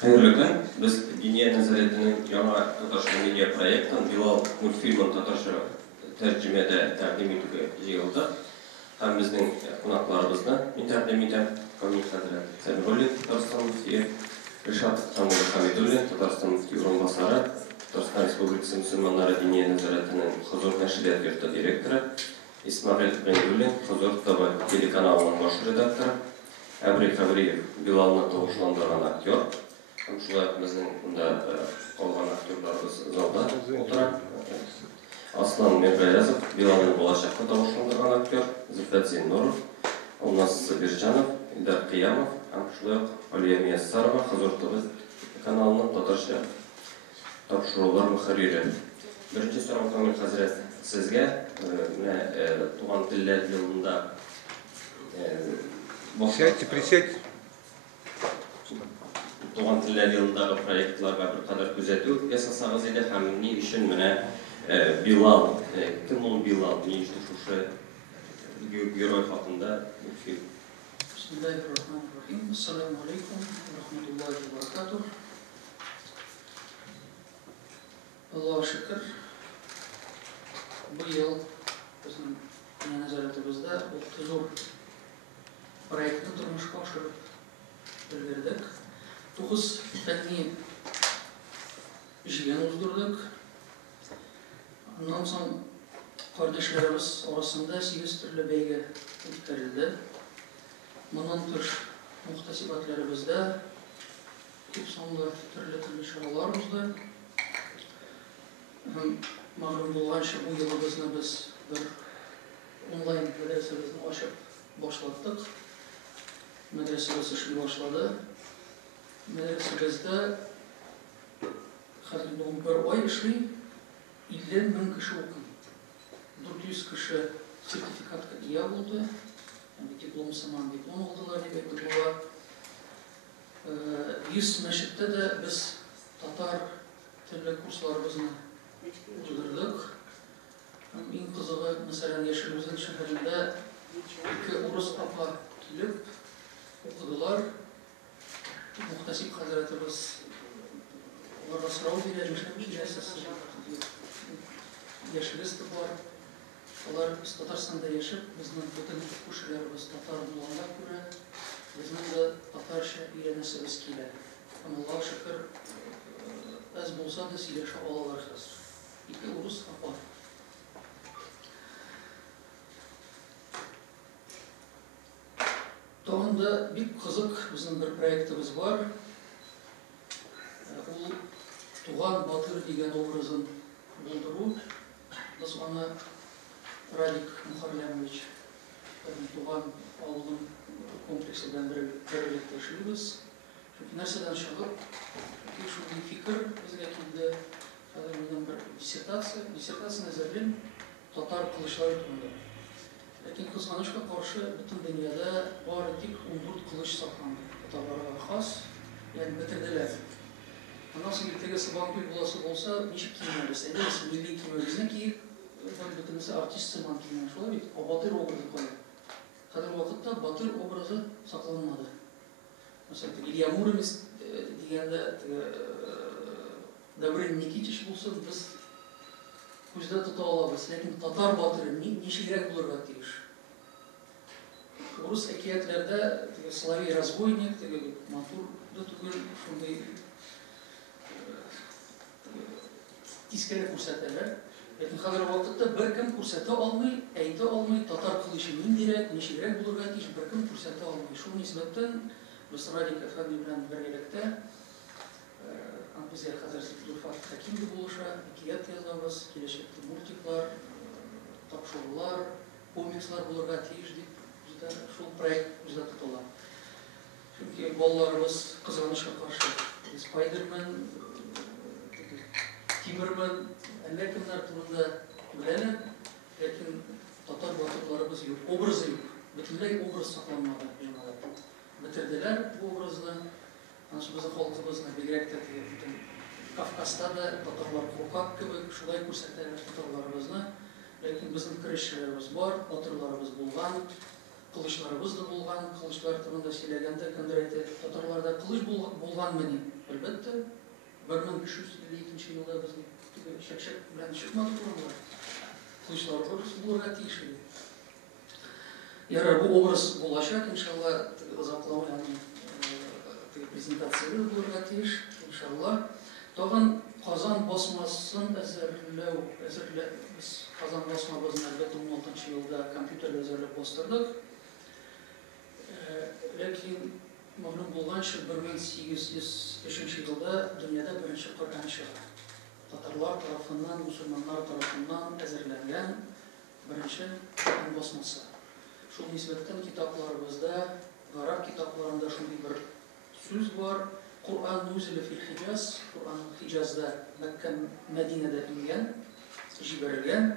Hayırlı gün. Biz Dünya Nazareti'nin yana Tatarşa Media Projekt'ın Bilal multfilmin Tatarşa tercümede təqdim etüge yığıldı. Hem bizden konaklarımızda Internet Kamil Hazret Semroli, Tatarstan Müftüyü, Rişat Hamur Hamidulli, Tatarstan Müftüyü Orunbasarı, Tatarstan Respublikası Müslümanları Dünya Nazareti'nin Huzur Neşriyat Yurtu Direktörü, İsmail Bengülli, Huzur TV telekanalının baş redaktörü, Əbri Xavriyev, Bilal'ını toğuşlandırған aktör. Şulay bizden bunda olğan aktörlarımız zalda oturan. Aslan Merbeyazov, Bilal'ın Bolaşak'ta toğuşlandırған aktör, Zülfet Zinnurov, Olmaz Bircanov, İldar Qiyamov, Şulay Aliya Miyassarova, Huzur TV kanalının Tatarşa tapşırılar müharriri. Birinci sorum Kamil Hazret sizge, Tuğan Diller yılında Присядьте. Tuğan Diller yılınдағы proyektlarga bir kadar gözetü yasasanız ede hem ne için mene Bilal, kim ol Bilal, ne işte şuşu görüy hakkında bu film. Bismillahirrahmanirrahim. Assalamu alaikum ve rahmetullahi ve berekatuh. Allah'a şükür. Bu yıl bizim Dünya Nazaretimizde bu Huzur proyektini turmuşqa oşirib bildirdik. 9 fenni jiyan uzdurduk. Ondan soň kardeşlerimiz arasında 8 türlü beyge ötkürildi. Bundan tış muhtasibatlarımızda köp sonlu türlü şaralar uzdu. Mağlum bolğança bu yılımızda biz bir online medresemizni açıp başlattık. Medresemiz işi başladı. Medresemizde hazır bir ay işli 50.000 kişi okudu. 400 kişi sertifikatka iya oldu. Yani diplom saman diplom oldular demek bu. 100 meşitte de biz Tatar tilli kurslarımızı uydurduk. En kızığı mesela yaşımızın şehirinde 2 Urus apa kilip okudular. Muhtasip Hazretimiz onlara sırav verilmişler ki yaşınız da var. Onlar Tatarstan'da yaşayıp bizden bütün kuşlarımız Tatar bulana göre bizden de Tatarca öğrenesiniz ki ama Allah'a şükür az bulsa da size şavalar hazır. 2 Urus apa. Doğanda bir kızık bizim bir proyektimiz var. O Tuğan Batır degen obrazın bulduru. Biz ona Radik Muharlemoviç Tuğan Ağıl'ın kompleksinden birlikte işliyoruz. Çünkü nerseden çıkıp şu bir fikir bizge keldi. Benim bir dissertasiya nazarlayayım Tatar kılıçları turunda. Lakin kızganışqa qarşı bütün dünyada var edik 14 kılıç saklandı. Tatarlara xas, yani bitirdiler. Ondan sonra ertege sabah bir bulası olsa neçik kiyimlerimiz, ederiz milli kiyimlerimizden ki bütünüzü artist zaman kiyimler şolar bit. O Batır obrazı koydu. Kadir vakitte Batır obrazı saklanmadı. Mesela İlya Muromets degende Добрын Никитич болса biz көзді тұта алабыз, ләкин татар батыры нешегірек болырға тиіш. Орыс әкиятлерді Соловей разбойник, матурды түгел шундай тискәрі күрсәтәләр. Ләкин хәзер вакытта бер кем күрсәтә алмый, әйтә алмый, татар кылышы ниндирәк, нешегірек булырга тиеш, бер кем күрсәтә алмый. Шул нисбәттән без Радик әфәнди белән бергәлектә bizler hazır Zülfat Hakim'de buluşa, hikayet yazamız, gelecekte multiklar, tapşırılar, komikslar bulurga tiyişdik. Bizde şu proyekt bizde tutulan. Çünkü bollarımız kızganışa karşı Spider-Man Тимирмен, әллә кемнәр турында беләләр, ләкин татар батырларыбыз юк, образы юк. Бөтенләй образ сакланмады җәмәгать. Бетерделәр бу образны. Анысы безнең халкыбызны бигрәк тә Кавказда да татарлар куркак кебек шулай күрсәтәләр татарларыбызны. Ләкин безнең көрәшчеләребез бар, батырларыбыз булган, кылычларыбыз да булган, кылычлар турында сөйләгәндә кемдер әйтә, татарларда кылыч булганмыни? Әлбәттә, 1552 елда безнең шәкшәк белән чыкмады курымлар. Кылычларыбыз булырга тиеш иде. Ярар, бу образ булачак, иншалла, озакламый аны презентацияле булырга тиеш, иншалла. Тагын Казан басмасын әзерләү, без Казан басмабызны әлбәттә 16 елда компьютерда әзерләп бастырдык. Ләкин мәгълүм булганча 1803 елда дөньяда беренче Коръән чыга. Татарлар тарафыннан, мусульманнар тарафыннан әзерләнгән беренче Коръән басмасы. Шул нисбәттән китапларыбызда, гарап китапларында шундый бер сүз бар. Kur'an nuzile fil Hicaz, Kur'an Hicaz'da, Mekke, Medine'de ingen, jiberilgen.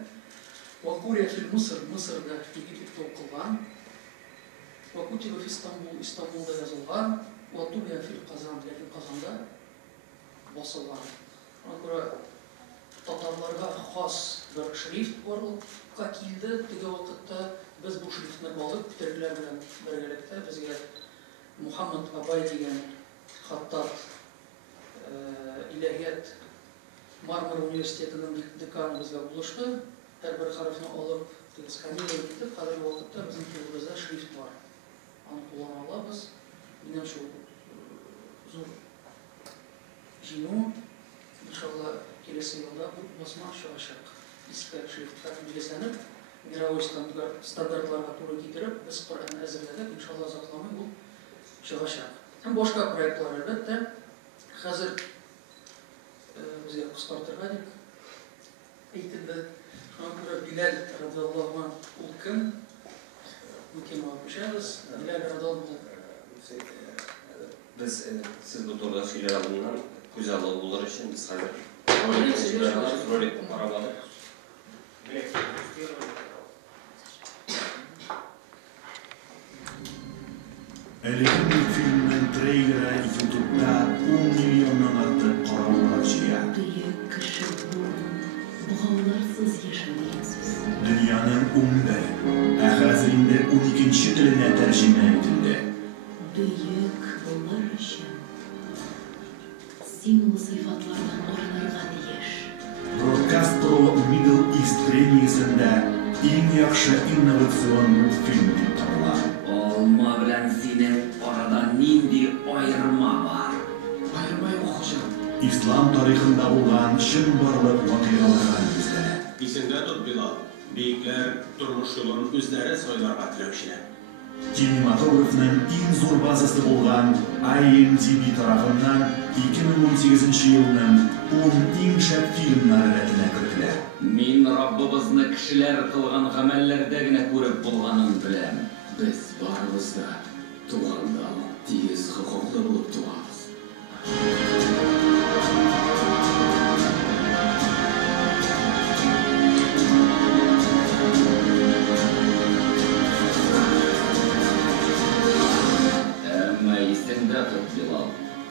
Ve Kuriye fil Mısır'da İgipt'te okulan. Ve Kutibe fil İstanbul'da yazılgan. Ve Tubiye fil Kazan, lakin Kazan'da basılgan. Ona göre Tatarlarga xas bir şrift varlıkka kildi. Tege vakitte biz bu şriftini alıp bitirgiler bilen birgelikte bizge Muhammed Abay degen Hattat İlahiyat Marmara Üniversitesi'nin dekanı bizge buluştu. Her bir harfini alıp skaniye gittik. Kadar vakitte bizim türümüzde şrift var. Onu kullanalım biz. Benim şu zor jinu inşallah kelesi yılda bu basma aşağı iskak şriftler bilgilenip Miraoy standartlarına doğru getirip biz Kur'an'ı hazırladık. İnşallah zaklamayı bu çıkacak. Hem başka proyektler elbette. Hazır bizge kıskartırga deyip eğitimde şuna göre Bilal radıyallahu anh ol kim? Mükemmel yapmışız. Bilal radıyallahu anh Biz siz bu turda söyler aldığından güzel olurlar için biz hazır rol ettim arabalı. Электронный фильмнің трейлері YouTube'da 10 миллионнан артық қараулар жия. Кіші бұғауларсыз yaşayan сөз. Dünyanın 11, әхәзірінде 12 тіліне тәржиме етілді. Büyük bunlar için символ sıfatlardan oynarga тиеш. Broadcast Pro Middle East премиясында ең яхшы инновацион мультфильм деп табыла. Olma bilen senin orada nindi ayırma var. Ayırmayı okuyacağım. İslam tarixində болған шын барлық вакыйгаларга негізделе. İçinde tut Bilal. Beyikler durmuş yolun üzleri soylarga tiremişler. Кинематографның ең зор базасы болған IMDb тарафынан 2018 елның 10 ең шәп фильмнары рәтенә кертелә. Min Rabbimizni kishilar qilgan amallarda gina ko'rib bo'lganin bilem. Biz barımızda tuğanda tez hukuklu bulup tuğarız. Ama esinde tut Bilal.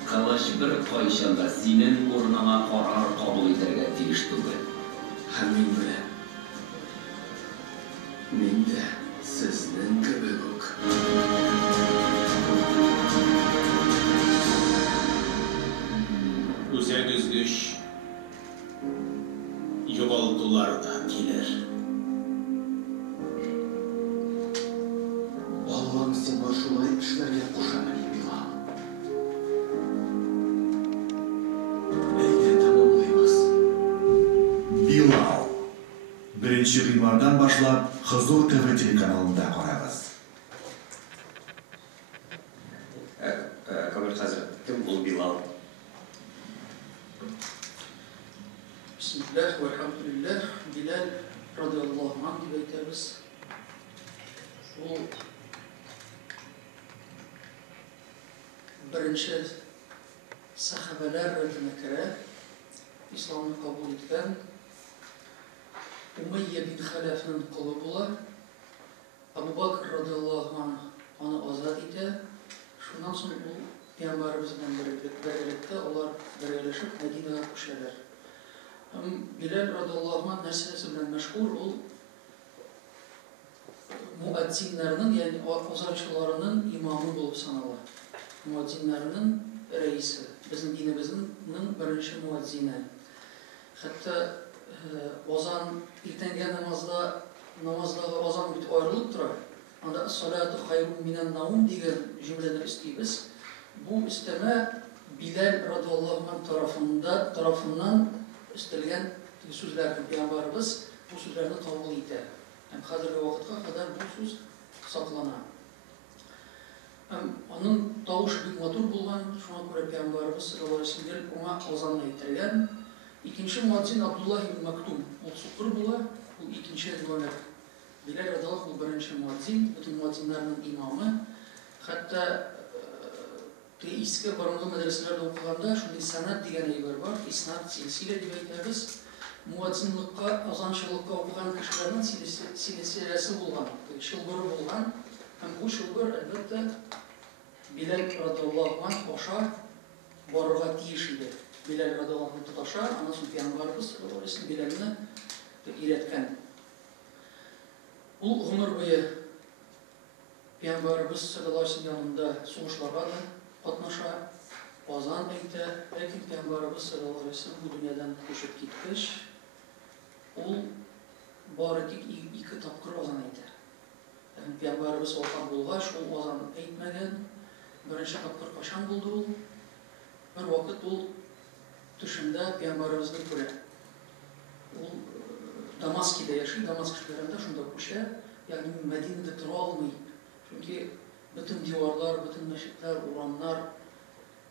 Kılıç bir koyşanda senin urnana karar kabul ederge tiyиш tugul. Hem min bilem. Min de sizden kebek. Üze düzgüş yoğaltılardan gelir. Allah'ım sen var şulay işlerle kuşanır Bilal. Neyden tamamlayımız? Билал. Бірінші ғимардан башлап, Хызур ТВ телеканалында қарағыз. Kabul hazır. Kim bu Bilal? Bismillah ve elhamdülillah. Bilal radıyallahu anh diye aytamiz. Bu birinchi sahabalar rətinə görə исламны кабул иткән Умайя бин Халафның кулы була. Абу Бакр радиллаһу анһу аны азат итә. Шуннан соң ул Пәйгамбәрбез белән бергәлектә алар бергәләшеп Мәдинәгә күчәләр. Билал радиллаһу анһу нәрсәсе белән мәшһүр, ул муаддиннарның, ягъни азанчыларның имамы булып санала. Муаддиннарның рәисе, безнең динебезнең беренче муаддине. Хәтта азан иртәнге намаздагы азан бит аерылып тора. Анда "Ас-салату хайрун минан наум" дигән җөмләне истибез. Бу истемә Билал радиллаһу анһу тарафыннан истелгән сүзләрне Пәйгамбәрбез бу сүзләрне кабул итә. Һәм хәзерге вакытка кадәр бу сүз саклана. Аның тавышы бик матур булган, шуңа күрә Пәйгамбәрбез саллаллаһу алейһи ва сәллям аңа азанны әйтергән. Икенче муаддин Абдуллаһ ибн Мактум, ул сукыр була, ул икенче номер. Билал радиллаһу анһу беренче муаддин, бөтен муаддиннарның имамы. Хәтта иске борынгы мәдрәсәләрдә укыганда шундый санат дигән әйбер бар, иснат, силсилә дип әйтәбез. Муаддинлыкка, азанчылыкка укыган кешеләрнең силсиләсе булган, чылбыры булган. Һәм бу чылбыр әлбәттә Билал радиллаһу анһу аша барырга тиеш иде. Билал радиллаһу анһу тоташа, аннан соң Пәйгамбәрбез саллаллаһу алейһи ва сәллям Билалны өйрәткән. Ул гомер буе Пәйгамбәрбез саллаллаһу алейһи ва сәллям янында сугышларга да катнаша, азан әйтә. Ләкин Пәйгамбәрбез саллаллаһу алейһи ва сәллям бу дөньядан күчеп киткәч, ул бары тик 2 тапкыр азан әйтә. Пәйгамбәрбез вафат булгач, ул азан әйтмәгән. Беренче тапкыр кашан булды ул? Бер вакыт ул төшендә Пәйгамбәрбезне күрә. Ул Дамаскида яши, Дамаск шәһәрендә шунда күчә, ягъни Мәдинәдә тора алмый. Чөнки бөтен диварлар, бөтен мәчетләр, урамнар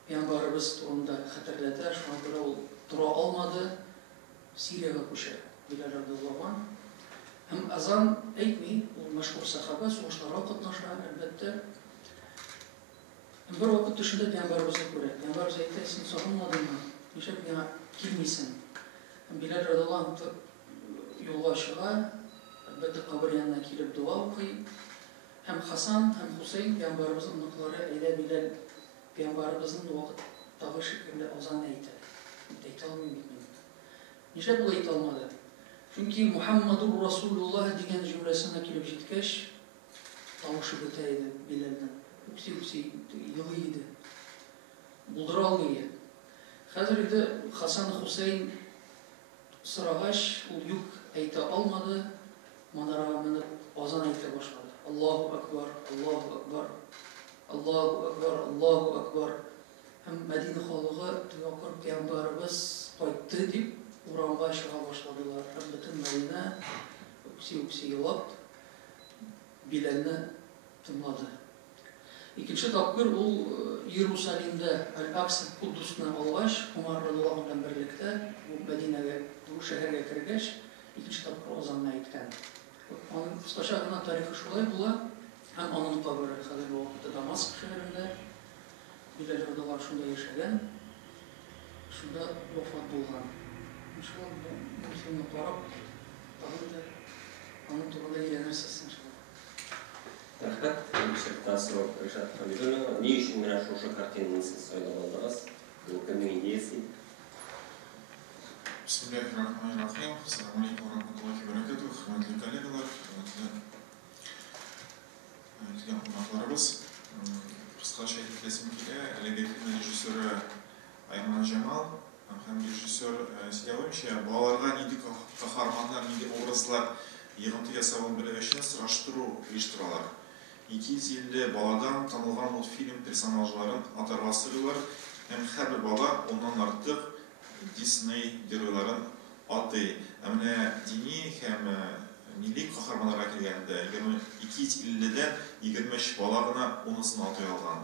Пәйгамбәрбез турында хәтерләтә, шуңа күрә ул тора алмады, Сириягә күчә. Билал радиллаһу анһу. Һәм азан әйтми, ул мәшһүр сахаба, сугышларга катнаша, әлбәттә. Бер вакыт төшендә Пәйгамбәрбезне күрә. Пәйгамбәрбез әйтә: "Син сагынмадыңмы? Нишләп миңа килмисең?" Билал радиллаһу анһу юлга чыга, әлбәттә кабер янына килеп дуа укый. Һәм Хасан һәм Хусейн Пәйгамбәрбезнең ныклары әйдә Билал Пәйгамбәрбезнең вакыттагы шикелле азан әйтә. Әйтә алмый бит мин. Нишләп ул әйтә алмады? Чөнки Мухаммадур Расулуллаһ дигән җөмләсенә килеп җиткәч, тавышы бетә иде Билалның. Үкси елый иде. Булдыра алмый иде. Хәзер инде Хасан Хусейн сорагач, ул юк әйтә алмады, манарага менеп азан әйтә башлады. Аллаһу акбар, Аллаһу акбар, Аллаһу акбар, Аллаһу акбар. Һәм Мәдинә халыгы тәвәккәл Пәйгамбәрбез кайтты дип урамга чыга башладылар. Һәм бөтен Мәдинә үкси елап Билалны тыңлады. Икенче тапкыр ул Иерусалимдә Аль-Акса Куддусны алгач, Умар радиллаһу анһу белән берлектә Мәдинәгә, бу шәһәргә кергәч, икенче тапкыр азанны әйткән. Аның кыскача гына тарихы шулай була. Һәм аның кабере хәзерге вакытта Дамаск шәһәрендә. Билал радиллаһу анһу шунда яшәгән. Шунда вафат булган. Иншалла бу мөселманны карап, тагын аның турында өйрәнерсез иншалла. Рәхмәт, Шәриф Насыров, Ришат Хәмидуллин. Ни өчен менә шушы картинаны сез сайлап алдыгыз? Бу кемнең идеясе? Бисмиллахир-рахманир-рахим. Ассаламу алейкум ва рахматуллахи ва баракатух. Хөрмәтле коллегалар, хөрмәтле кунакларыбыз. Кыскача әйтеп киләсем килә. Әлеге фильм режиссеры Айман Джамал һәм режиссер сөйләвенчә, балаларга нинди каһарманнар, нинди образлар йогынты ясавын белер өчен сораштыру оештыралар. 250 баладан танылган мультфильм персонажларын атарга сыйлар һәм һәр бала оннан артык Disney геройларын атый. Менә дини һәм милли каһарманнарга килгәндә 250дән 23 бала гына унысын атай алган.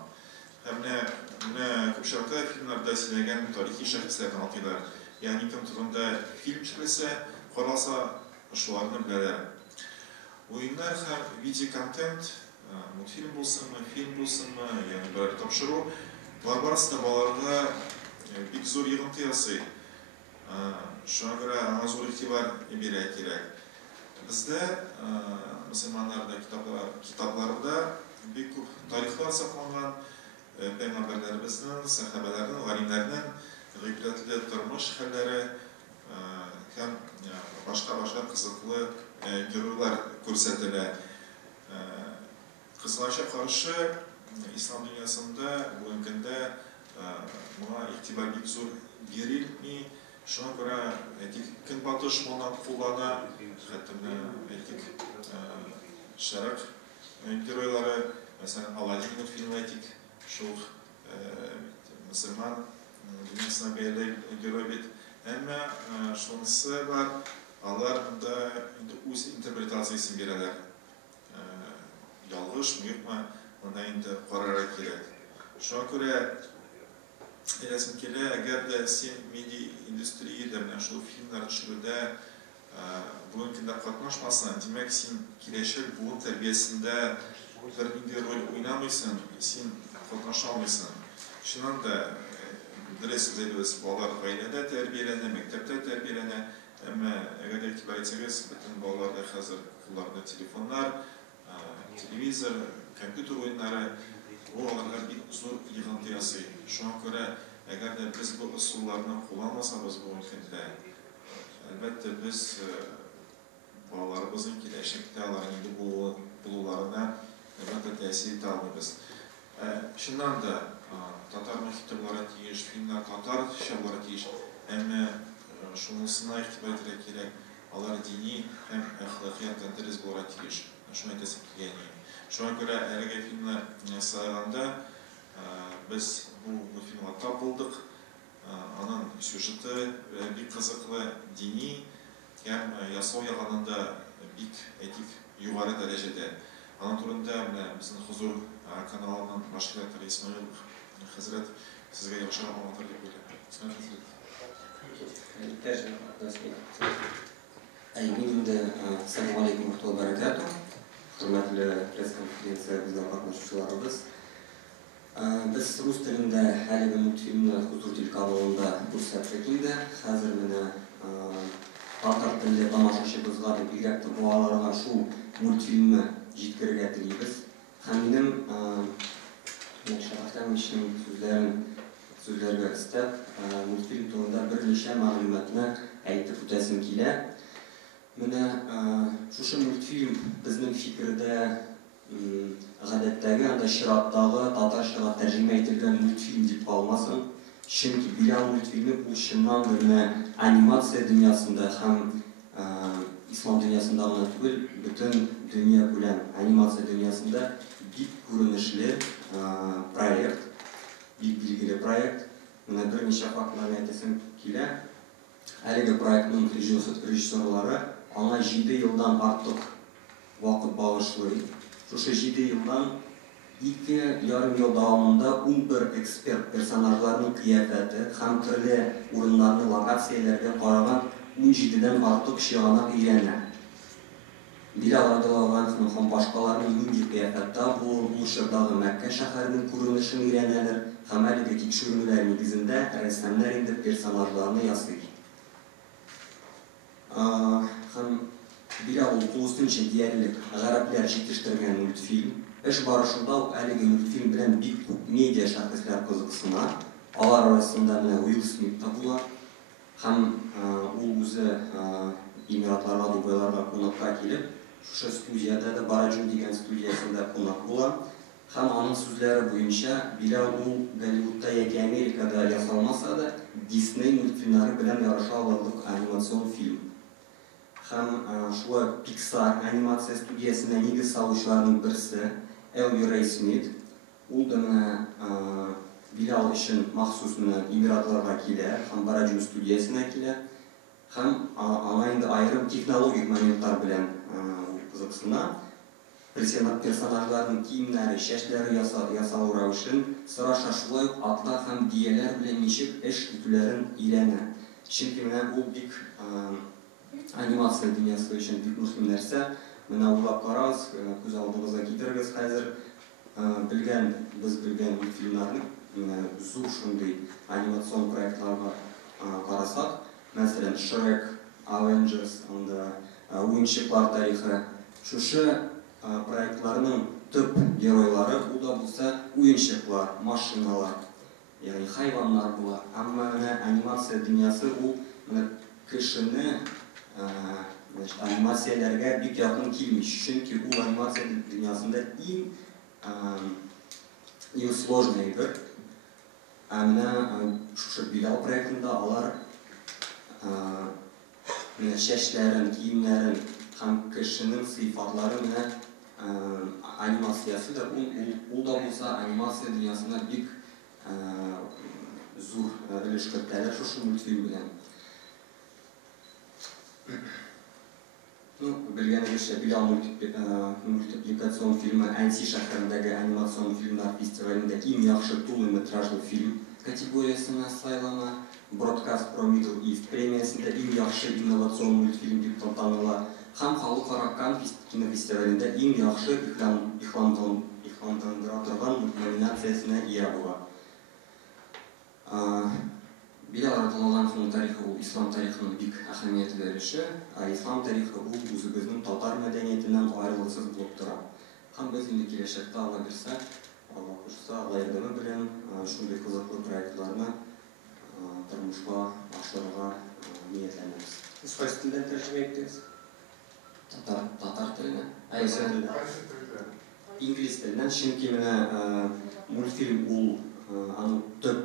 Һәм менә күпчәлектә фильмнарда сөйләгән тарихи шәхесләрдән атыйлар. Ягъни кем турында фильм чыгса, караса шуларны беләләр. Уеннар һәм видеоконтент, мультфильм булсынмы, фильм булсынмы, ягъни бер тапшыру, булар барысы да балаларга бик зур йогынты ясый. Шуңа күрә аңа зур игътибар бирә кирәк. Бездә мөселманнарда китапларда бик күп тарихлар сакланган, пәйгамбәрләребезнең, сахабаларның, галимнәрнең гыйбрәтле тормыш хәлләре һәм башка кызыклы геройлар күрсәтелә. Кыскача каршы, ислам дөньясында бүгенге көндә моңа игътибар бик зур бирелми. Шуңа күрә көнбатыш моны куллана, хәтта шәрык геройлары, мәсәлән, Аладдин мультфильмы шул мөселман дөньясына бәйле герой бит. Әмма шунысы бар, алар монда үз интерпретациясын бирәләр. Ялгыш, мөһимме, моны инде карарга кирәк. Шуңа күрә әйләсем килә, әгәр дә син медиа индустриядә менә шул фильмнар төшерүдә бүгенге көндә катнашмасаң, димәк, син киләчәк буын тәрбиясендә бернинди роль уйнамыйсың, син катнаша алмыйсың. Шуннан да дөрес әйтәбез, балалар гаиләдә тәрбияләнә, мәктәптә тәрбияләнә, әмма әгәр игътибар итсәгез, бөтен балаларда хәзер кулларында телефоннар, телевизор, компьютер уеннары, аларга бик зур йогынты ясый. Шуңа күрә, әгәр дә без бу ысулларны кулланмасабыз бүгенге көндә, әлбәттә без балаларыбызның киләчәктә аларның булуларына әлбәттә тәэсир итә алмыйбыз. Шуннан да татар мәктәпләре тиеш, фильмнар татарча булырга тиеш, әмма шунысына игътибар итәргә кирәк, алар дини һәм әхлакыятан дөрес булырга тиеш. Шуны әйтәсем килгән. Шуңа күрә әлеге фильмны сайлаганда biz bu filmga tap булдык. Аның сюжеты бик кызыклы, дини һәм ясау ягында бик югары дәрәҗәдә. Аның турында безнең Хозур каналының баш редакторы Исмаил хәзрәт сезгә яхшы аңлатыр дип уйлыйм. Ассаламу алейкум ва рахматуллахи ва баракатух. Хөрмәтле пресс-конференция безнең катнашучыларыбыз. Без рус телендә әлеге мультфильмны Хозур телеканалында күрсәтеп инде. Хәзер менә татар телле тамашачыбызга да бигрәк тә балаларга шул мультфильмны җиткерергә телибез. Һәм минем Шәрәфтән сүзләргә өстәп, мультфильм турында берничә мәгълүматны әйтеп үтәсем килә. Менә шушы мультфильм безнең фикердә гадәттәге, анда чираттагы татарчага тәрҗемә ителгән мультфильм дип калмасын. Чөнки Билал мультфильмы бу чыннан да анимация дөньясында һәм ислам дөньясында гына түгел, бөтен дөнья белән анимация дөньясында бик күренешле проект, бик билгеле проект. Менә берничә фактларны әйтәсем килә. Әлеге проектның режиссерлары аңа 7 елдан артык вакыт багышлый. Шушы 7 елдан 2,5 ел дәвамында 11 эксперт персонажларның кыяфәте һәм төрле урыннарны, локацияләргә караган 17дән артык чыганак өйрәнә. Билал Абдуллаевның һәм башкаларның нинди кыяфәттә булуы чордагы Мәккә шәһәренең күренешен өйрәнәләр һәм әлеге тикшерүләр нигезендә рәссамнар инде персонажларны ясый. Һәм Билал 9-нчы диярлек гарәпләр җитештергән мультфильм. Эш барышында әлеге мультфильм белән бик күп медиа шәхесләр кызыксына. Алар арасында менә Уилл Смит та була. Һәм ул үзе Эмиратларга, Дубайларга кунакка килеп, шушы студияда да Бараджун дигән студиясында кунак була. Һәм аның сүзләре буенча Билал ул Голливудта яки Америкада ясалмаса да Disney мультфильмнары белән яраша алырлык анимацион фильм. Һәм шулай Pixar анимация студиясына нигез салучыларның берсе Элви Рэй Смит. Ул да менә Билал өчен махсус менә Эмиратларга килә һәм Бараджун студиясына килә. Һәм аңа инде айрым технологик моментлар белән кызыксына. Персонажларның киемнәре, чәчләре ясалу рәвешен сораша, шулай ук атлар һәм бияләр белән ничек эш итүләрен өйрәнә. Чөнки менә ул бик анимация дөньясы өчен бик мөһим нәрсә. Менә уйлап карагыз, күз алдыгызга китерегез хәзер без белгән мультфильмнарны, менә зур шундый анимацион проектларга карасак, Мәсәлән, Shrek, Avengers, анда уенчыклар тарихы. Шушы проектларның төп геройлары ул да булса уенчыклар, машиналар, ягъни хайваннар була. Әмма анимация дөньясы ул кешене анимацияләргә бик якын килми, чөнки ул анимация дөньясында иң сложный бер. Әмма шушы Билал проектында алар чәчләрен, киемнәрен һәм кешенең сыйфатларын анимациясы да ул да булса анимация дөньясына бик зур өлеш кертәләр шушы мультфильм белән. Белгәнегезчә, Билал мультипликацион фильмы Анси шәһәрендәге анимацион фильмнар фестивалендә иң яхшы тулы-метражлы фильм категориясенә сайлана. Broadcast Pro Middle East премиясендә иң яхшы инновацион мультфильм дип таныла. Һәм халыкара Канн кинофестивалендә иң яхшы ихландыра торган номинациясенә ия була. Билал танылган фон тарихы ул ислам тарихының бик әһәмиятле өлеше, ислам тарихы ул үзебезнең татар мәдәниятеннән аерылгысыз булып тора. Һәм без инде киләчәктә Алла бирсә, Алла кушса, Алла ярдәме белән шундый кызыклы проектларны тормышка ашырырга ниятләнәбез. Сез кайсы телдән тәрҗемә иттегез? Татар теленә. Инглиз теленнән, чөнки менә мультфильм ул аның төп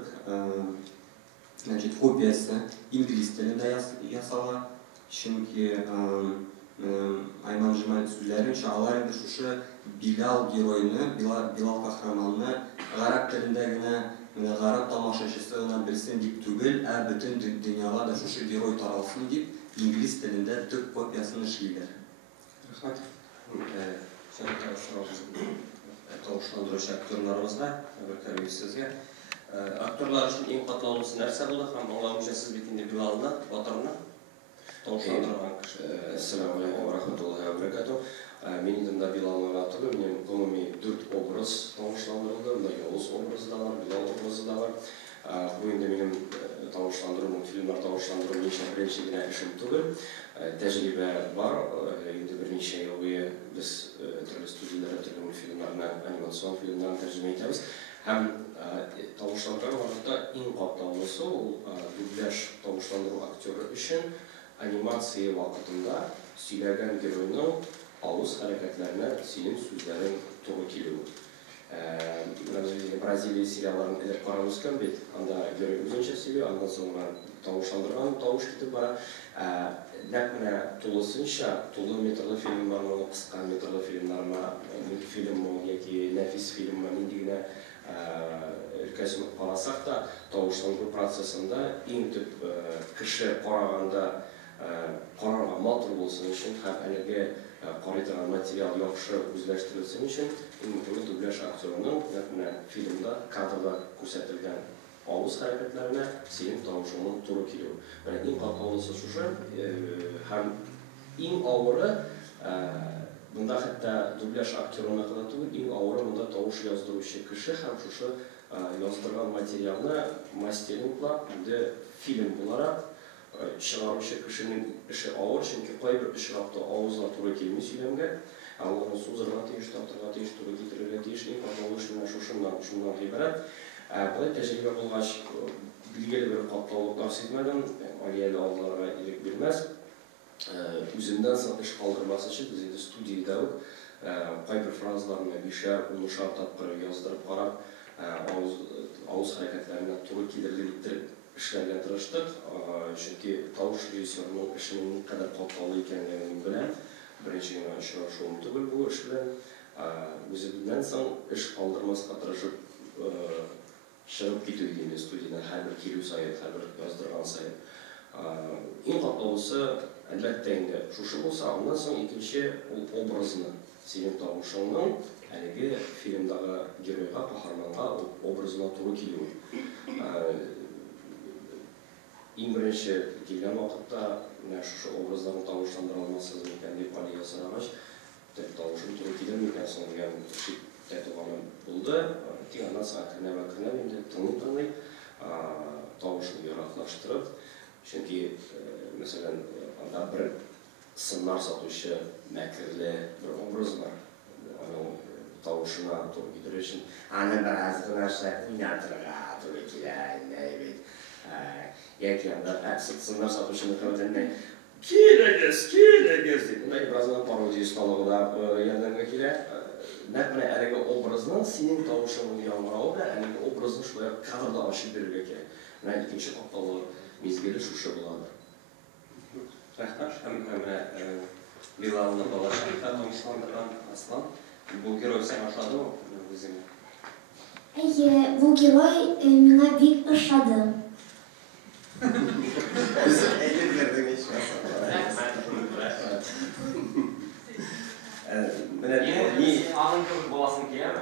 копиясы инглиз телендә ясала, чөнки Айман Җимал сүзләренчә алар инде шушы Билал геройны, Билал каһарманны гарәп телендә генә гарәп тамашачысы гына белсен дип түгел, бөтен дөньяга да шушы герой таралсын дип инглиз телендә төп копиясын эшлиләр. Рәхмәт. Тавышландыручы актерларыбызга, хәбәркәр сезгә. Актерлар өчен иң катлаулысы нәрсә булды һәм аңлаучы сез бит инде Билалны, батырны тавышландырган кеше. Ассаламу алейкум ва рахматуллахи ва баракатух. Мен инде Билалны атыгы, минем гомуми 4 образ тавышландырылды. Монда Явыз образы да бар, Билал образы да бар. Бу инде минем тавышландыру мультфильмнар тавышландыру беренче генә эшем түгел. Тәҗрибә бар. Инде берничә ел буе без төрле студияләрдә төрле мультфильмнарны, анимацион фильмнарны тәрҗемә итәбез. Һәм тавышландыру вакытта иң катлаулысы ул дубляж тавышландыру актеры өчен анимация вакытында сөйләгән геройның авыз хәрәкәтләренә синең сүзләрең туры килү. Бразилия сериалларын элек карап үскән бит, анда герой үзенчә сөйли, андан соң тавышландырган тавыш китеп бара. Нәкъ менә тулысынча, тулы метрлы фильмнарны, кыска метрлы фильмнарны, мультфильм яки нәфис фильм нинди генә өлкәсен карасак та, тавышландыру процессында иң төп кеше караганда карарга матур булсын өчен һәм әлеге карый торган материал яхшы үзләштерелсен өчен иң мөһиме дубляж актерының менә фильмда, кадрда күрсәтелгән авыз хәрәкәтләренә синең тавышыңның туры килү. Менә иң катлаулысы шушы һәм иң авыры бунда хәтта дубляж актерына гына түгел, иң авыры монда тавыш яздыручы кеше һәм шушы яздырган материалны мастеринглап, инде фильм буларак чыгаручы кешенең эше авыр, чөнки кайбер очракта авызга туры килми сөйләмгә, аларны сузырга тиеш, тартырга тиеш, туры китерергә тиеш, иң катлаулы шуннан гыйбарәт. Болай тәҗрибә булгач, билгеле бер катлаулыклар сизмәдем, Алия аларга ирек бирмәс. Үземдән соң эш калдырмас өчен без инде студиядә үк кайбер фразаларны бишәр, 10 тапкыр яздырып карап, авыз хәрәкәтләренә туры килдереп эшләргә тырыштык. Чөнки тавыш режиссерының эшенең ни кадәр катлаулы икәнлеген беләм. Беренче генә очрашуым түгел бу эш белән. Үземдән соң эш калдырмаска тырышып чыгып китү инде студиядан һәрбер килү саен, һәрбер яздырган саен. Иң катлаулысы әлбәттә инде шушы булса, аннан соң икенче ул образны, синең тавышыңның әлеге фильмдагы геройга, каһарманга образына туры килү. Иң беренче килгән вакытта менә шушы образларны тавышландыра алмассыз микән дип Алия сорагач, тавышым туры килми икән соң дигән тәтуганы булды. Тик аннан соң кенә инде тыңлый тавышны яраклаштырып, чөнки mesela anda bir sınır satuşu мәкірлі bir obraz var. Onun tavuşuna doğru gidiyor için. Anne biraz kınaşlar oynatırlar, tabii ki evet. Yakında sınır satuşunu kırıldı. Kelegez deyip. Birazdan parodiya ustalığı da yanlarına kile. Näpne erge obrazının senin tavuşunun yanmarağı ve erge obrazını şuraya kadrda aşıp verirge gerek. Mene ikinci kaptalı mezgili şuşa buladı. Rahmat, hem Bilal'la Balaşık'ta tanışlandırgan Aslan. Bu geroy sen aşadı mı özüne? Bu geroy bana bek aşadı. Biz eğlenirdik inşallah. Ni alın kılık bolasın ki ya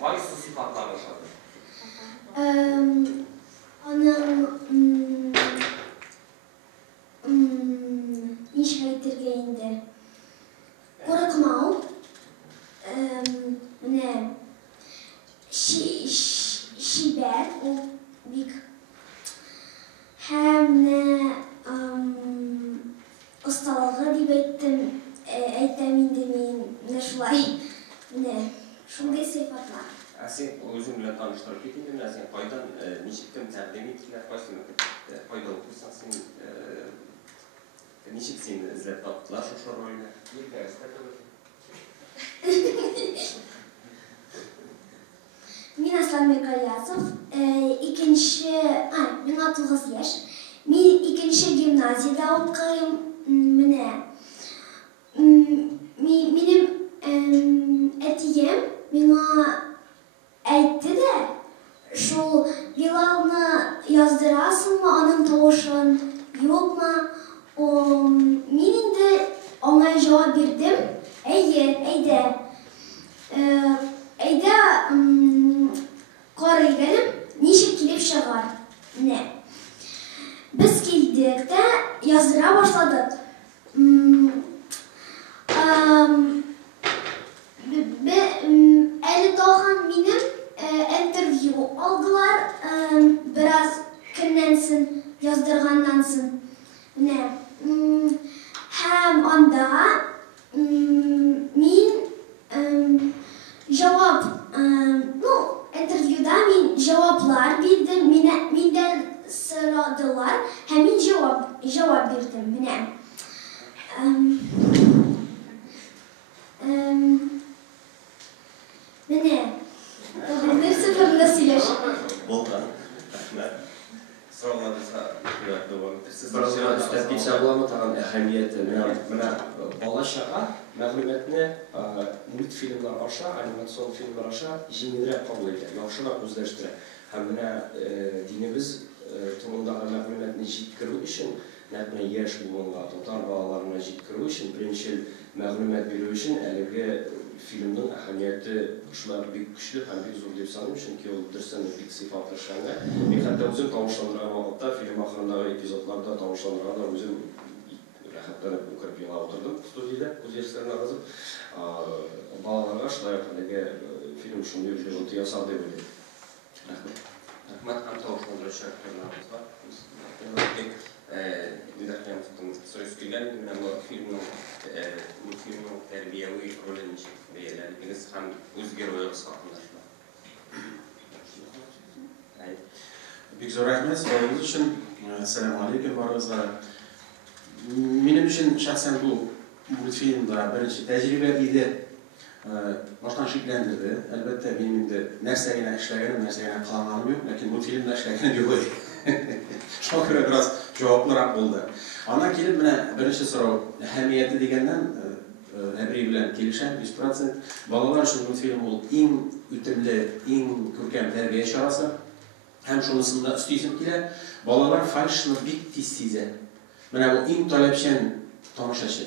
Qaysı sifatlar aşadı? Onun iş hayırgayında korkmao ne şiber o bik hem ne ustalığı diye ettim ne şulay ne şunday sıfatlar. Sen özün bilen tanıştırıp kettin de sen qaydan nişiktim təqdim etdiler başını qaydalı kursan sen nişik seni izlep taptılar şu rolüne? Bir derste Min Aslan Mekaryasov, min 9 yaş. Min ikinci gimnaziyada okuyum. Benim etiyem bana aytdı da şu Bilal'ını yazdırasın mı, onun tavuşun yok mu? Benim de ona cevap verdim. Eyde qaraygalım, nişik kilip şağar. Ne? Biz keldik de yazdıra başladık. Ali Doğan benim interview aldılar. Biraz kündensin, yazdırgandansın. Ne? Hem anda min cevap interviewda min cevaplar bildim, minden soradılar, hemin cevap verdim. Ne sıfırında siler. Volkan. Sorularınızda devam edersiniz. Birazdan üstad geçer bulamı tağın ehemmiyeti. Mena Balaşağa məlumatni multfilmlar aşağı, animasyon filmler aşağı jеңілірек kabul eder, yaxşılап özləşdirər. Hem mena dinimiz to'g'ridaagi məlumatni жеткіру үшін, näpne yaş bulunğa, totar bağlarına жеткіру үшін, birinchi məlumat berүү үшін әлеге filmning ahamiyati shular bek kuchli ham bek zo'r deb sanayman, chunki u dirsan bek sifatli shanga. Men hatto o'zim tovushlantirgan vaqtda film oxiridagi epizodlarda tovushlantirganda o'zim rahatlanib o'qib yig'lab o'tirdim studiyada, o'z yerlarini yozib, bolalarga shular haligi film shunday o'tib yasar deb o'yladim. Rahmat, ham tovushlandirish aktyorlarimiz bor. Nidahyamovning so'z kelgan bu filmning tarbiyaviy rolini bayaladingiz ham o'ziga ro'yobsiz haqida. Bek zo'r rahmat savolingiz uchun. Assalomu alaykum barchangizga. Mening uchun shaxsan bu multfilmda birinchi tajriba edi. Boshdan shekillantirdi. Albatta men endi narsaga ishlaganim, narsaga qilganim yo'q, lekin multfilmda ishlaganim yo'q. Shunga ko'ra biroz javoblar ham bo'ldi. Ondan kelib mana birinchi so'rov ahamiyati degandan Abri bilan kelisham 100%. Bolalar uchun multfilm ol eng o'tinli, eng ko'rkam tarbiya chorasi. Ham shunisini da ustaysim kelar. Bolalar falshni bek tez sezadi. Mana bu eng talabchan tomoshachi.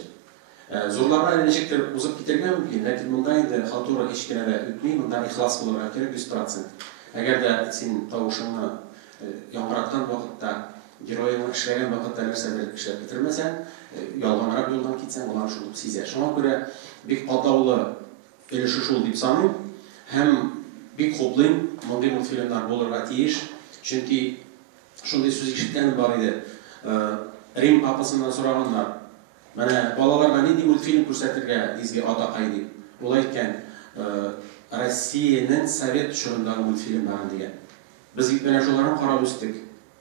Zo'rlarga nechikdir o'zib ketilgan mumkin, lekin bunda endi xaltura hech kimada o'tmay, bunda ixlos bo'lishi kerak 100%. Agarda sen tovushingni yong'oratgan vaqtda, giroyini ishlagan vaqtda narsalar ishlab bitirmasang, yolg'onroq yo'ldan ketsang, ular shuni sezadi. Shunga ko'ra bek qatavli elishi shul deb sanayman. Ham bek xo'pling bunday multfilmlar bo'larga tegish, chunki шундай сүз ишеткәнем бар иде. Рим апасыннан сораганнар. Менә балаларга нинди мультфильм күрсәтергә изге атакай дип. Ул әйткән, Россиянең совет чорындагы мультфильмнарын дигән. Без бит менә шуларны карап үстек.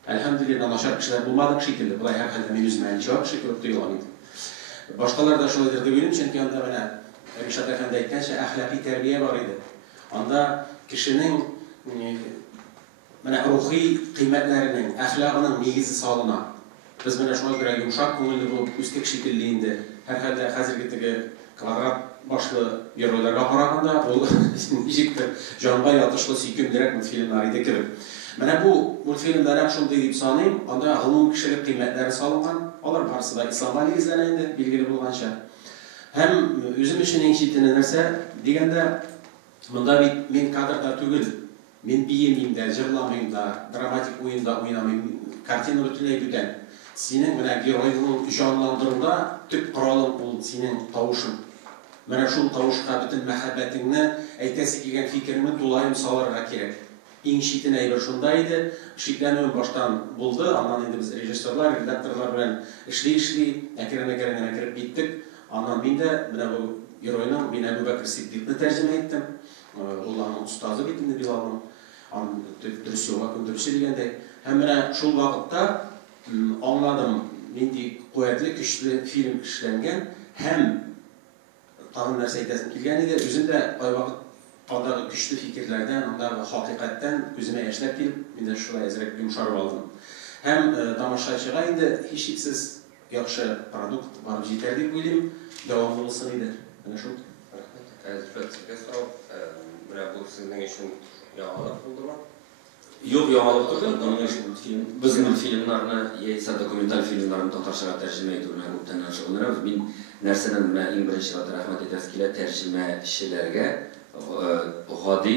Әлхәмдүлиллаһ, начар кешеләр булмадык шикелле. Булай һәрхәлдә мин үземә ничек кеше күреп тоелган идем. Башкалар да шулайдыр дип уйлыйм, чөнки анда менә Ришат әфәнде әйткәнчә әхлакый тәрбия бар иде. Анда кешенең менә рухи кыйммәтләренең, әхлагының нигезе салына. Biz менә шулай бер йомшак күңелле булып үстек шикелле инде. Һәрхәлдә хәзерге теге квадрат башлы геройларга караганда ул ничектер җанга ятышлы сөйкемлерәк мультфильмнар иде кебек. Менә бу мультфильмнар шундый дип саныйм, анда гомум кешелек кыйммәтләре салынган. Алар барысы да ислам нигезләнә инде, билгеле булганча. Һәм үзем өчен иң читене нәрсә дигәндә, монда бит мин кадрда түгел, мин биемим дә, җырламыйм да, драматик уенда уйнамыйм, картина бөтенләй бүтән. Синең менә геройның җанландыруында төп коралың ул синең тавышың. Менә шул тавышка бөтен мәхәббәтеңне, әйтәсе килгән фикереңне тулаем салырга кирәк. Иң читен әйбер шунда иде. Шикләнүем баштан булды. Аннан инде без режиссерлар, редакторлар белән эшли, әкрен-әкрен кирип киттек. Аннан мин дә менә бу геройның мин Әбүбәкер Сиддикны тәрҗемә иттем. Ул аның устазы бит инде Билалның. Аны дөрес юлга күндерүче дигәндәй. Һәм менә шул вакытта аңладым, нинди куәтле, көчле фильм эшләнгән һәм тагын нәрсә әйтәсем килгән иде. Үзем дә кайвакыт андагы көчле фикерләрдән, андагы хакыйкатьтән күземә яшьләр килеп, мин дә шулай әзрәк йомшарып алдым. Һәм тамашачыга инде һичшиксез яхшы продукт барып җитәр дип уйлыйм. Дәвамлы булсын иде. Менә шул. Менә бу сезнең өчен яңалык булдымы? Yok, яңалык түгел. Без мультфильмнарны, яисә документаль фильмнарны татарчага тәрҗемә итү белән күптән шөгыльләнәбез. Мин нәрсәдән менә иң беренче рәхмәт итәс килә тәрҗемәчеләргә, гади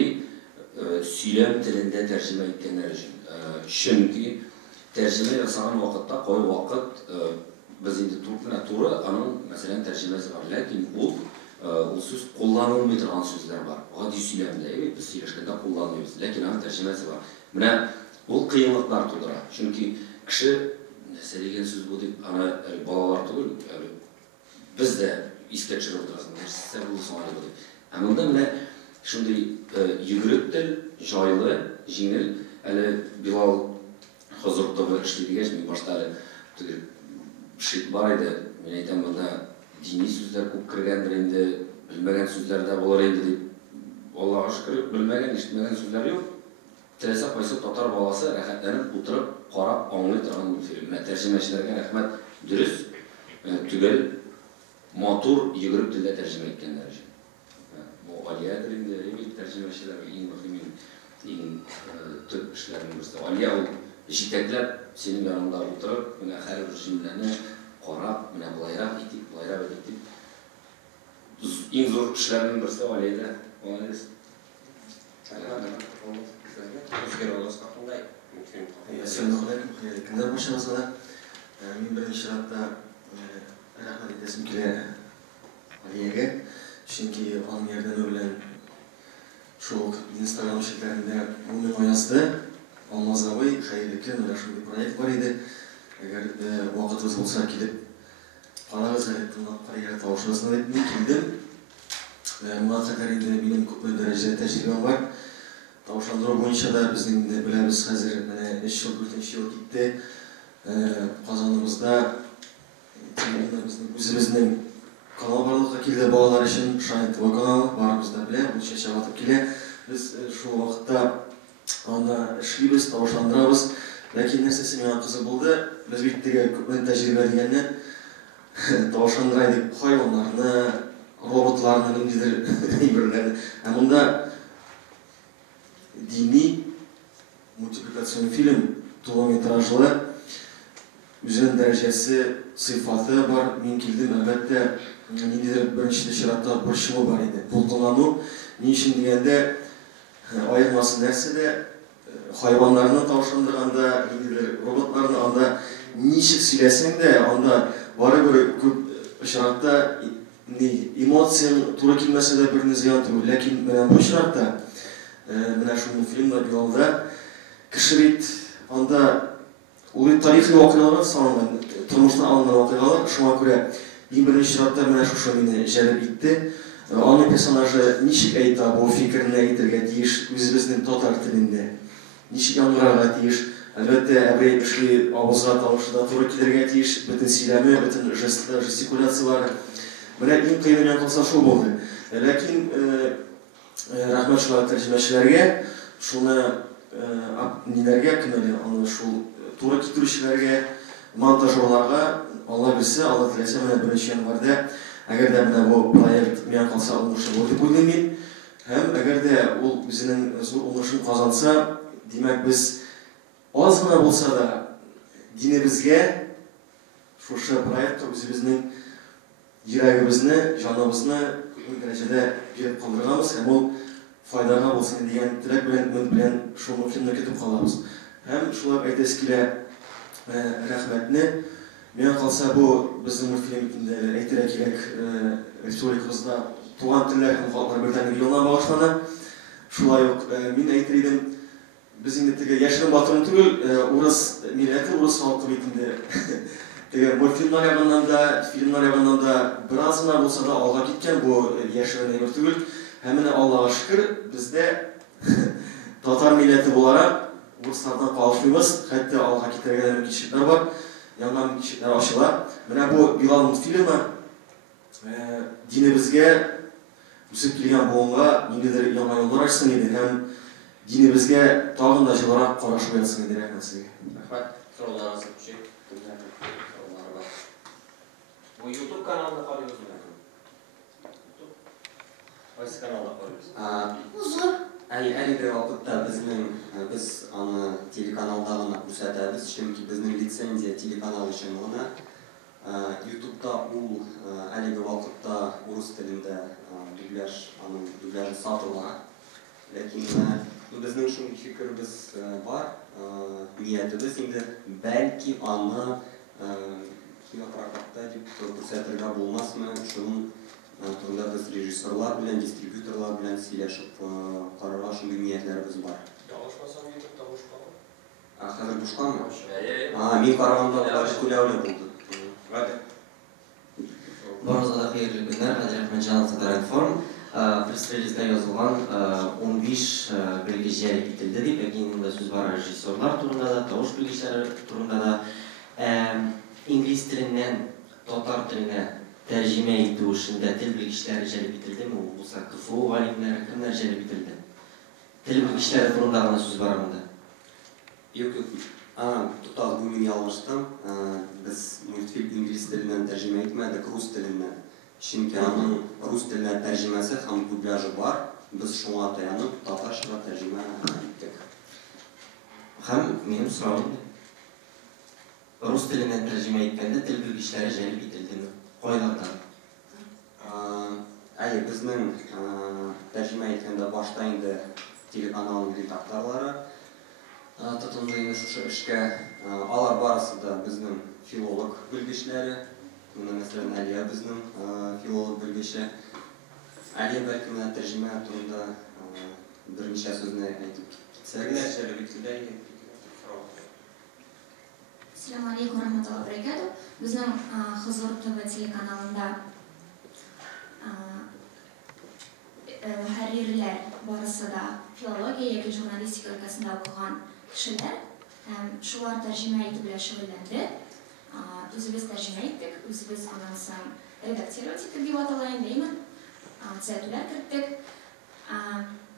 сөйләм телендә тәрҗемә иткәннәр өчен. Чөнки тәрҗемә ясаган вакытта кай вакыт без инде туры аның мәсәлән тәрҗемәсе бар, ләкин ул сүз кулланылмый торган сүзләр бар. Гади сөйләмдә без сөйләшкәндә кулланмыйбыз, ләкин аның тәрҗемәсе бар. Менә ул кыенлыклар тудыра. Чөнки кеше нәрсә дигән сүз бу дип аны балалар түгел, без дә искә төшереп торасың. Нәрсә булды соң әле бу дип. Ә монда менә шундый йөгерек тел, җайлы, җиңел, әле Билал хозурда эшли дигәч, мин башта әле түгел шик бар иде. Мин әйтәм, монда dini сүзләр күп кергәндер инде, белмәгән сүзләр дә булыр инде дип. Аллаһка шөкер, белмәгән, ишетмәгән сүзләр юк. Теләсә кайсы татар баласы рәхәтләнеп утырып, карап, аңлый торган мультфильм. Тәрҗемәчеләргә рәхмәт. Дөрес, түгел, матур, йөгерек телдә тәрҗемә иткәннәр өчен. Бу Алиядыр инде, тәрҗемәчеләр иң мөһим, иң төп эшләрнең берсе. Алия ул җитәкләп, синең яныңда утырып, менә һәрбер җөмләне карап, менә булайрак итеп, булайрак итеп. Иң зур эшләрнең берсе Алиядә. Молодец. Assalamu alaykum, xayrli kunlar barchamizga. Men birinchi navbatda rahmat aytishim kerak Aliyaga, chunki onun yerdan bilan shu Instagram ishlarida umumiy oyasida Olmazavoy xayrli kun va shunday proyekt bor edi. Agar vaqtimiz bo'lsa kelib qarag'iz, qariya tavsiyasini aytdim, keldim. Muhakkak endi benim ko'p darajada tajribam bor. Tavşandırma boyunca da bizim de bilemiz hazır 3 yıl, 4 yıl gitti. Kazanımızda özümüzün kanal varlıkla kilde bağlar için Şahit TV kanalı varımızda bile bu çeşevatıp kile. Biz şu vakitte onda işliyiz, tavşandırabız. Lakin nesnesi meğen kızı buldu. Biz bittiğe köpün tecrübe diyenler tavşandıraydık hayvanlarını, robotlarını nedir birbirlerine. Hem bunda dini multiplikasyon film kilometrajlı üzerinde derecesi sıfatı var. Min kildim elbette nedir birinci şiratta burşumu var idi. Bulduğunu niçin diyende ayırması derse de hayvanlarını tavşandıranda nedir robotlarını anda niçin silesen de anda var göre şiratta emosiyon turu kilmesi de bir ziyan turu. Lakin bu şiratta Менә шул фильмда Билалда кеше бит анда Ул тарихи вакыйгалар саналган, тормыштан алынган вакыйгалар, шуңа күрә иң беренче чиратта менә шушы мине җәлеп итте. Аның персонажы ничек әйтә бу фикерне әйтергә тиеш үзебезнең татар телендә. Ничек яңгырарга тиеш. Әлбәттә, әбрей эшли авызга тавышында туры килергә тиеш, бөтен сөйләме, бөтен жестлар, жестикуляциялар. Менә иң кыен менә калса шул булды. Ләкин рәхмәт шулай тәрҗемәчеләргә, шуны ниләргә кенәле, аны шул туры китерүчеләргә, монтажерларга, Алла берсе, Алла теләсә, менә 1 январьда, әгәр дә менә бу проект миңа калса уңышлы булыр дип уйлыйм мин. Һәм әгәр дә ул үзенең зур уңышын казанса, димәк biz az гына булса да динебезгә шушы проектка үзебезнең йөрәгебезне, җаныбызны дәрәҗәдә биреп калдырганбыз һәм ул файдага булсын дигән теләк белән, өмет белән шул мультфильмны көтеп калабыз. Һәм шулай әйтәсе килә рәхмәтне. Миңа калса бу безнең мультфильм инде әйтергә кирәк, республикабызда туган телләр һәм халыклар бердәмлеге елына багышлана. Шулай ук мин әйтер идем, biz инде теге яшерен батырын түгел, урыс милләте, урыс халкы бит инде теге мультфильмнар ягыннан да, фильмнар ягыннан да бераз гына булса да алга киткән бу яшерен әйбер түгел. Һәм менә Аллага шөкер, бездә татар милләте буларак урыслардан калышмыйбыз, хәтта алга китәргә дә мөмкинлекләр бар, яңа мөмкинлекләр ачыла. Менә бу Билал мультфильмы динебезгә үсеп килгән буынга ниндидер яңа юллар ачсын иде һәм динебезгә тагын да җылырак караш уятсын иде. Рәхмәт сезгә. Рәхмәт. Сорауларыңызны күчек. Бу YouTube каналында карыйсызмы? Кайсы каналда карыйсыз? Әлеге вакытта без аны телеканалда гына күрсәтәбез, чөнки безнең лицензия телеканал өчен гына. YouTube'да ул әлеге вакытта урыс телендә аның дубляжы сатыла. Ләкин безнең шундый фикербез бар, ниятебез инде бәлки аны кинопрокатта дип күрсәтергә булмасмы, шуның турында без режиссерлар белән, дистрибьюторлар белән сөйләшеп карарга шундый ниятләребез бар. Талашмасам YouTube-та бушкамы? Хәзер бушкамы? Мин караганда бар күләүле булды. Барыгызга да хәерле көннәр, Рәхмәт Җанов Татар-Информ. Представительдә язылган 15 белгеч җәлеп ителде дип, ләкин инде сүз бар режиссерлар турында да, тавыш белгечләре турында да. Инглиз теленнән татар теленә тәрҗемә итү эшендә тел белгечләре җәлеп ителдеме? Ул булса КФУ галимнәре, кемнәр җәлеп ителде? Тел белгечләре турында гына сүз бар монда. Юк, тотал бу мин ялгыштым. Без мультфильм инглиз теленнән тәрҗемә итмәдек, рус теленнән. Чөнки аның рус теленә тәрҗемәсе һәм дубляжы бар. Без шуңа таянып, татарчага тәрҗемә иттек. Һәм минем сорауым рус теленнән тәрҗемә иткәндә тел белгечләре җәлеп ителдеме? Кайлардан? Безнең тәрҗемә иткәндә башта инде телеканалның редакторлары тотынды инде шушы эшкә. Алар барысы да безнең филолог белгечләре. Менә мәсәлән Алия безнең филолог белгече. Алия бәлки менә тәрҗемә турында берничә сүзне әйтеп китсәк. Нәрсәләр битендә иде? Ассаламу алейкум ва рахматуллахи ва баракатух. Безнең Хозур ТВ телеканалында хәррирләр барысы да филология яки журналистика өлкәсендә укыган кешеләр. Шулар тәрҗемә итү белән шөгыльләнде. Үзебез тәрҗемә иттек, үзебез аннан соң редактировать иттек дип атала инде, төзәтүләр керттек.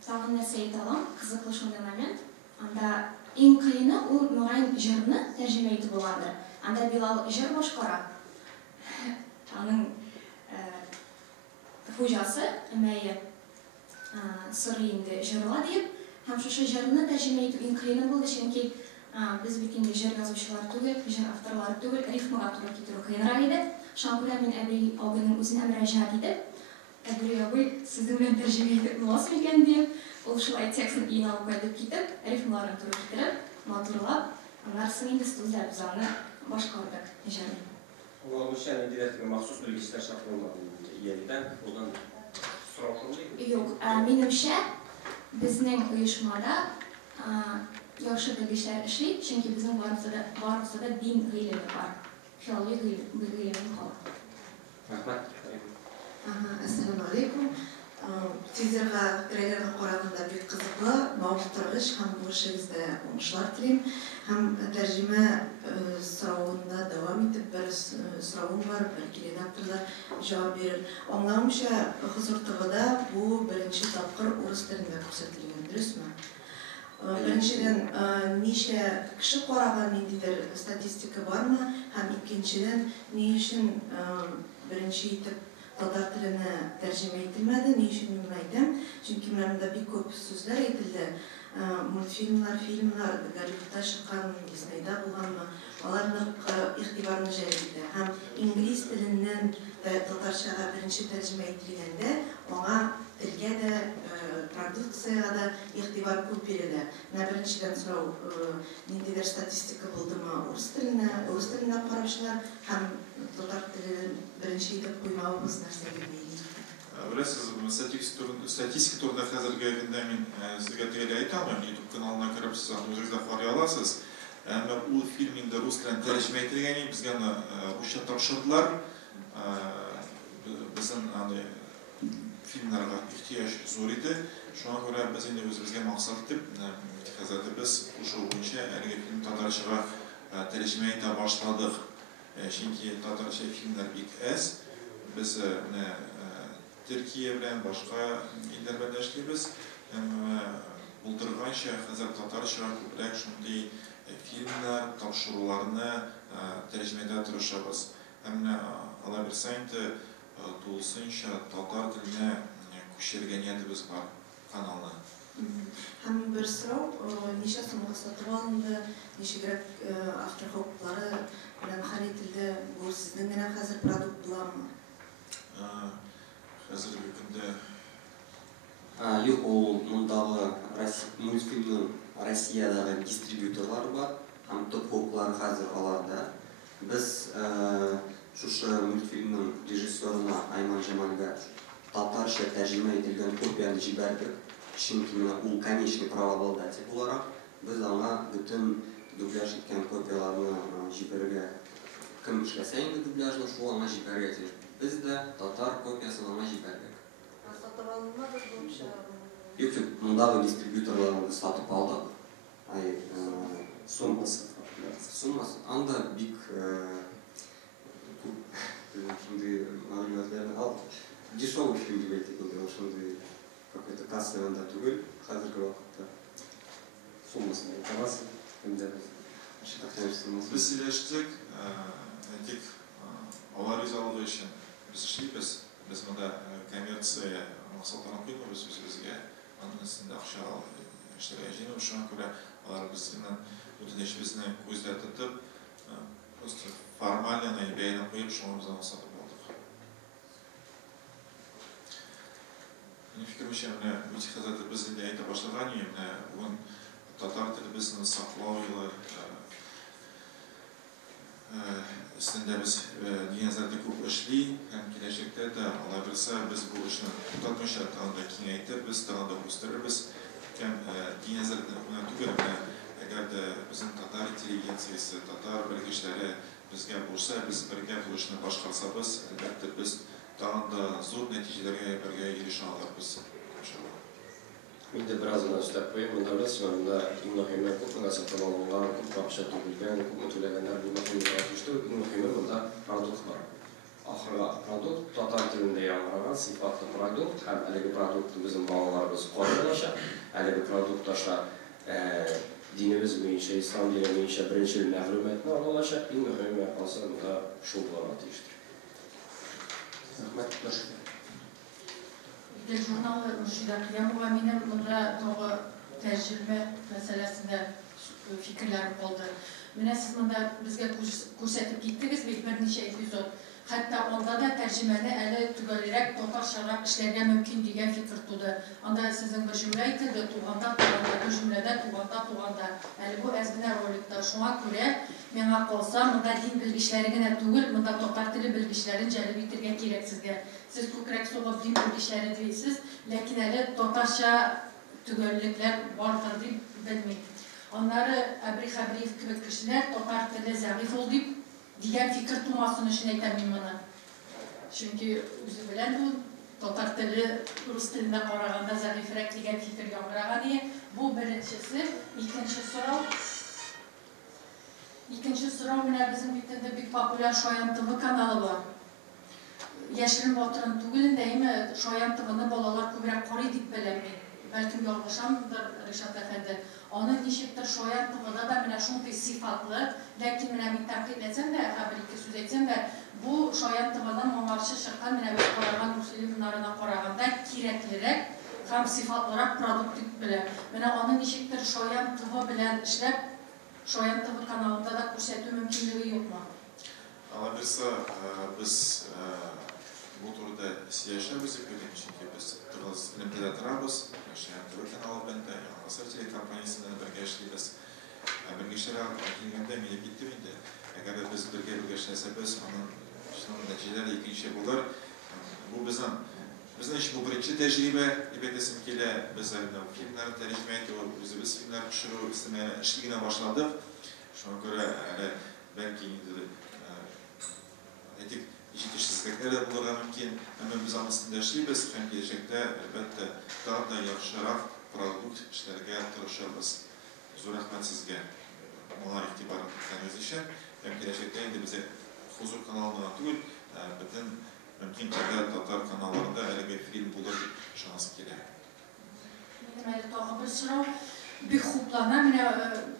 Тагын нәрсә әйтә алам, кызыклы шундый момент. Анда иң кыены ул мөгаен җырны тәрҗемә итү булгандыр. Анда Билал җыр башкара. Аның хуҗасы Мәйя сорый инде җырла дип, һәм шушы җырны тәрҗемә итү иң кыены булды, чөнки без бит инде җыр язучылар түгел, җыр авторлары түгел, рифмага туры китерү кыенрак иде. Шуңа күрә мин Әбри абыйның үзенә мөрәҗәгать итеп, Әбри абый сезнең белән тәрҗемә итеп буласыз микән дип, ул шулай текстны иң алып кайтып китеп, рифмаларын туры китереп, матурлап, аннан соң инде студия без аны башкардык җырны. Ул өчен директорга махсус белгечләр чакырылмады. Яндан булган сорау шундый. Юк, минемчә безнең оешмада яхшы белгечләр эшли, чөнки безнең барыбызда да дин гыйлеме бар. Филология гыйлеме кала. Рахмат. Ассаламу алейкум. Тизерга трейлерга караганда бик кызыклы, мавыктыргыч һәм бу эшегездә уңышлар телим. Һәм тәрҗемә соравында дәвам итеп бер соравым бар, бәлки редакторлар җавап бирер. Аңлавымча, Хозур ТВда бу беренче тапкыр урыс телендә күрсәтелгән, дөресме? Беренчедән, ничә кеше караган, ниндидер статистика бармы? Һәм икенчедән, ни өчен беренче итеп татар теленә тәрҗемә ителмәде, ни өчен мин әйтәм? Чөнки монда бик күп сүзләр әйтелде. Мультфильмлар, фильмлар, Голливудта чыккан, Диснейда булганмы, аларның игътибарны җәлеп итә. Һәм инглиз теленнән татарчага беренче тәрҗемә ителгәндә, аңа телгә дә, продукцияга да игътибар күп бирелә. Менә беренчедән сорау, ниндидер статистика булдымы урыс теленә караучылар һәм татар телен беренче итеп куймавыбыз нәрсәгә бәйле? Білесіз, статистика турында хәзерге көндә мин сезгә тегеләй әйтә алмыйм. YouTube каналына кереп, сез аны үзегез дә карый аласыз. Әмма ул фильм инде рус телен тәрҗемә ителгән, безгә аны русча тапшырдылар. Безнең аны фильмларга ихтияҗ зур иде. Шуңа күрә без инде үзебезгә максат итеп, хәзер без ошол буенча әлеге фильм татарчага тәрҗемә итә башладык. Чөнки татарча фильмлар бик әз. Без Төркия белән башка илләр белән эшлибез. Булдырганча хәзер татарчага күбрәк шундый фильмлар, тапшыруларны тәрҗемәдә тырышабыз. Һәм алла бирсә инде тулысынча татар теленә күчергән ниятебез бар каналны. Һәм бер сорау, ничә сумга сатып алынды, ничегрәк автор хокуклары белән хәл ителде, бу сезнең генә хәзер продукт буламы? Хәзерге көндә юк, ул мондагы мультфильмның Россиядагы дистрибьюторлары бар, һәм төп хокуклар хәзер аларда. Без шушы мультфильмның режиссерына Айман Жамалга татарча тәрҗемә ителгән копияны җибәрдек. Чөнки ул конечный правообладатель буларак, без аңа бөтен дубляж иткән копияларны җибәрергә, кем эшләсә инде дубляжны, шул аңа җибәрергә тиеш. Biz de Tatar kopyasını ona җибәрдек. Сатып алынмады буенча. Юк, мондагы дистрибьюторларны сатып алдык. Суммасы анда бик шундый мәгълүматларны алып, дешевый фильм дип әйтик инде, шундый какой-то кассовый анда түгел, хәзерге вакытта. Суммасын әйтәбез, инде без сөйләштек, тик алар ризалыгы өчен biz эшлибез. Без монда коммерция максатларын куймабыз үзебезгә. Аның өстендә акча эшләргә җыенабыз. Шуңа күрә алар безнең үтенечебезне күздә тотып, просто формально бәяне куеп, шуңа без аны сатып алдык. Минем фикеремчә, үтә хәзер без инде әйтә башлаган идек, бүген татар телебезне саклау елы üstünde biz dünyada күп эшли, һәм киләчәктә дә алла бирсә, без бу эшне тотмыйча тагында киңәйтеп, без тагында үстерербез. Һәм dünyada гына түгел, әгәр дә безнең татар интеллигенциясе, татар белгечләре безгә булса, без бергә бу эшне башкарсабыз, әлбәттә біз тагында зур нәтиҗәләргә бергә ирешә алырбыз. Иншалла. Мин дә бераз гына өстәп куйам, монда беләсез, монда иң мөһиме күпме сатып алынган, күп акча түгелгән, күпме түләгәннәр, бу мөһимгә төште. Иң мөһиме монда продукт бар. Ахырга продукт татар телендә яңгыраган сыйфатлы продукт, һәм әлеге продуктны безнең балаларыбыз карыйлачак. Әлеге продукт аша динебез буенча, ислам дине буенча беренче мәгълүматны алачак. Иң мөһиме алса монда шул булырга тиештер. Рәхмәт. Журналы Муршида Кыямова минем монда тагы тәҗрибә мәсьәләсендә фикерләрем калды. Менә сез монда безгә күрсәтеп киттегез бит берничә эпизод. Хәтта анда да тәрҗемәне әле түгәрәк татарчага эшләргә мөмкин дигән фикер туды. Анда сезнең бер җөмлә әйтелде, туганда, бер җөмләдә туганда. Әле бу әзгенә роликта. Шуңа күрә миңа калса, монда дин белгечләре генә түгел, монда татар теле белгечләрен җәлеп итәргә кирәк сезгә. Сез күкрәк сугып дин белгечләре дисез, ләкин әле татарча түгәллекләр бардыр дип белмим. Onları Əbri-Xəbriyev kibik kişiler Tatar tili zəif ol deyip diyen fikir tumasını için aytamam bana. Çünkü özü bilen bu Tatar tili Rus tiline qaraganda zəifrək diyen fikir yağırağı diye. Bu birincisi. İkinci sıra bizim bitinde bir popüler Şoyan TV kanalı var. Yaşırın Batır'ın tügülün deyimi Şoyan TV'ni bolalar kubrak kori deyip bilemeyin. Belki yollaşamdır Reşat Efendi. Onun nişiktir Şoyan TV'da da şunki sifatlı. Lakin bir taklit etsem de, bir söz etsem de bu Şoyan TV'dan mamarşı şıkkan bir koragan Müslümanlarına koraganda kireklerek hem sifatlarak produktif bile. Onun nişiktir Şoyan TV bilen işlep Şoyan TV kanalında da ko'rsatuv mümkünlüğü yok mu? Alabilirse biz bu turda yaşayabiliriz çünkü biz Tırnız Film'de tarafız. Şoyan TV kanalı bende, Asır telekompaniyasından birleştiğimiz birleştiren ilginde mi bitti miydi? Eğer biz birleştirsek onun neticeleri ikinci bulur. Bu bizden iş bu birinci tecrübe. İbedesim ki biz filmler tercüme ediyor, biz filmler pişiriyor, işliğine başladık. Şuna göre belki etik işitişsizlikler de bulurlar mümkün. Hemen biz anlasında işliyiz. Hem gelecekte elbette daha da yakışarak produkt işlerine tırışırız. Zor rahmet sizge. Ona itibarı tuttuğunuz için. Hem gelecekte bize huzur kanalına değil, bütün mümkün kadar Tatar kanallarında öyle bir film bulur şans gelir. Benim öyle daha bir sıra bir xuplana,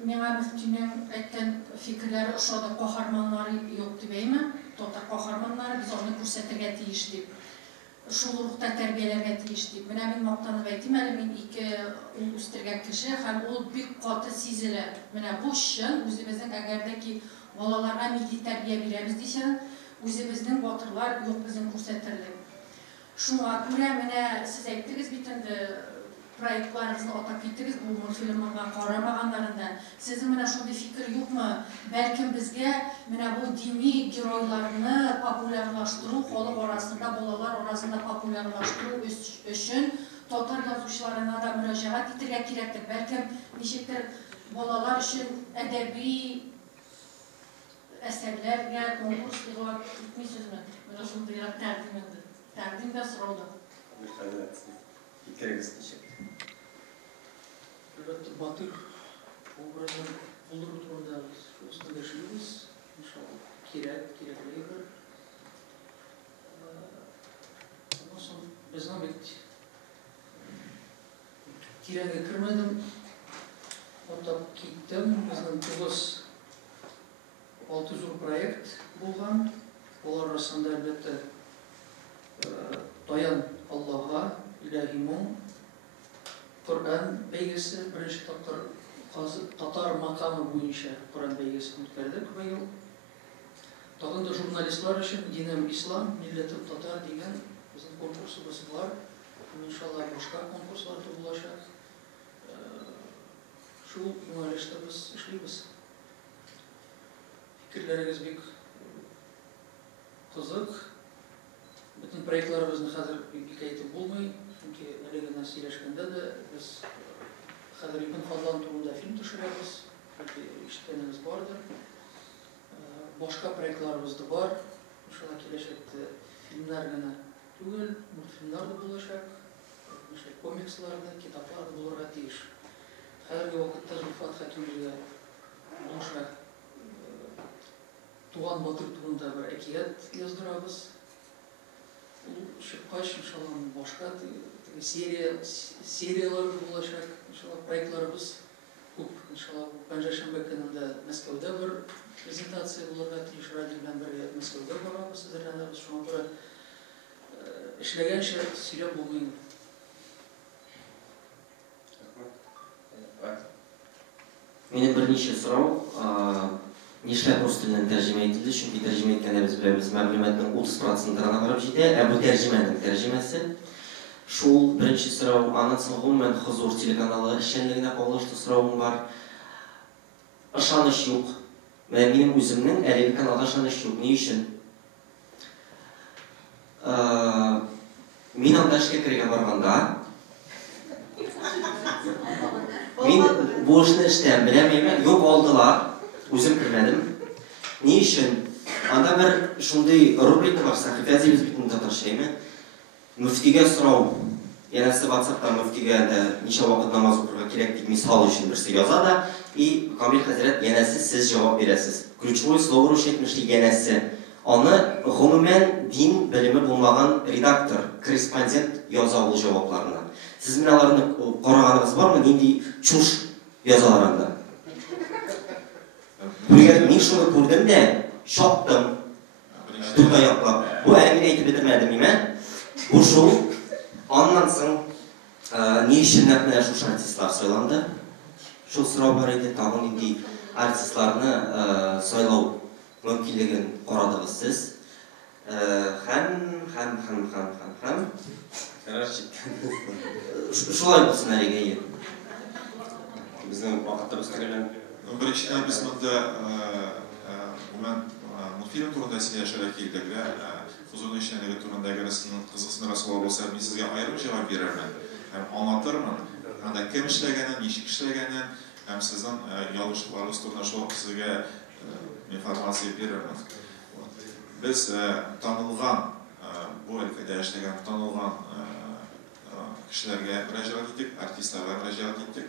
mene müftünün etken fikirleri şurada kahramanları yok diyeyim. Tatar kahramanları biz onu ko'rsatırga tiyishdik. Şu ruhda terbiyelerge tiyishdik. Mene ben maqtanib aytayım, men iki o'stirgan kishi ham u bir qatı sezilar. Mene bu ishni o'zimizning agardaki bolalarga milliy tarbiya beramiz desam, o'zimizning botirlar yo'q bizim ko'rsatirlik. Şuna göre siz aytdingiz bitindi proyektlarınızı atıp gittiniz bu multfilmlarga qaramağanlarından. Sizin şunday fikir yok mu? Belki bizge bu dini giroylarını popülerlaştırıp, halk arasında, bolalar arasında popülerlaştırıp üçün Tatar yazıçlarına da müracaat ettirmek gerektir. Belki nişiktir bolalar için edebi eserlerge konkurs ilan etmişsiniz mi? Bana şunday təqdim edin. Təqdim de sırada. Fikriniz teşekkür. Elbette Batır obrazını bulduğu turunda üstünde yaşıyoruz. İnşallah kereklidir. Ondan sonra bizden bitti. Kirege kirmedim. Otap gittim. Bizden 600 proyekt bulgan. Onlar arasında elbette Dayan Allah'a, İlahimun, Kur'an beygesi, birinci Tatar makamı boyunca Kur'an beygesini ötkərdik bu yıl. Tağın da jurnalistler için Dinem İslam, Milletim Tatar degan bizim konkursumuz var. İnşallah başka konkurslar da olacak. Şu yo'nalishda biz ishlaymiz. Fikrlaringiz bek qiziq. Bütün proyektlarimizni hozir bekaytib bo'lmay, chunki haligini siylashganda da biz hozir Ibn Xaldun turida film tushiramiz, balki eshitganingiz bordir. Boshqa proyektlarimiz da bor. Inshaalloh kelajakda filmlargina tugul, multfilmlar da bo'lajak, komikslar da, kitoblar da bo'larga tegish. Hozirgi vaqtda Zulfat Hakimova boshqa Tuğan Batır turida bir akiyat yozdiramiz. Şıkkaş inşallah başka seriyalar olacak. İnşallah proyektlarımız çok. İnşallah Panjashanbe gününde Moskov'da bir prezentatsiya olacak. Radyo bilan birga Moskov'da boramiz. Sizlarga şu an bir ishlagan şey serial bo'lmaydi. Meni bir necha so'rov Nishlab rus tilidan tarjima etildi, chunki tarjima etganda biz bilamiz, ma'lumotning 30%-ni qarab ketadi. Bu tarjimaning tarjimasi. Shu birinchi so'rov, anlatsin umuman Huzur telekanali ishchanligida qolishdi so'rovim bor. Ishonish yo'q. Mening o'zimning haligi kanalga ishonish yo'q. Ne uchun? Men ishga kirgan borganda Мен bu işni işten bilemeyim. Yok oldular. Özüm kirmedim. Ne için? Anda bir şunday rubrika var. Sahife biz bütün tatarşayım. Müftiga so'rov. Yanasi WhatsApp'ta müftiga necha vaqt namoz o'qishga keraklik misol uchun birisi yozadi. И Kamil Hazrat yanasi siz javob berasiz. Ключевой слово aytmishlik yanasi. Оны umuman din bilimi bo'lmagan redaktor, korrespondent yoza ol javoblarini. Siz bularni qaraganingiz bormi? Nindi chush yozalarında. Buraya men shuni ko'rdim-da, shokdim. Turda yoqlab. Bu elimni aytib bitirmadim men. Bu şu ondan so'ng ne için mana shu artistlar saylandi? Shu so'rov bor edi, tag'in endi artistlarni saylov mümkünligini qaradingiz siz. Ham Şulay bo'lsin haliga. Bizning vaqtimiz tugagan. Birinchidan biz bunda umuman multfilm turida сөйләшергә килдек. Huzurlu işlerine turundagi qiziqsini rasululloh bo'lsa, men sizga ayrim javob berarman. Ham anlatırman. Anda kim ishlaganin, nechik ishlaganin, ham sizning yolg'izliklaringiz turida shu sizga informatsiya berarman. Biz tanılgan, bu ülkede ishlagan tanılgan kishilarga murojaat etdik, artistlarga murojaat etdik.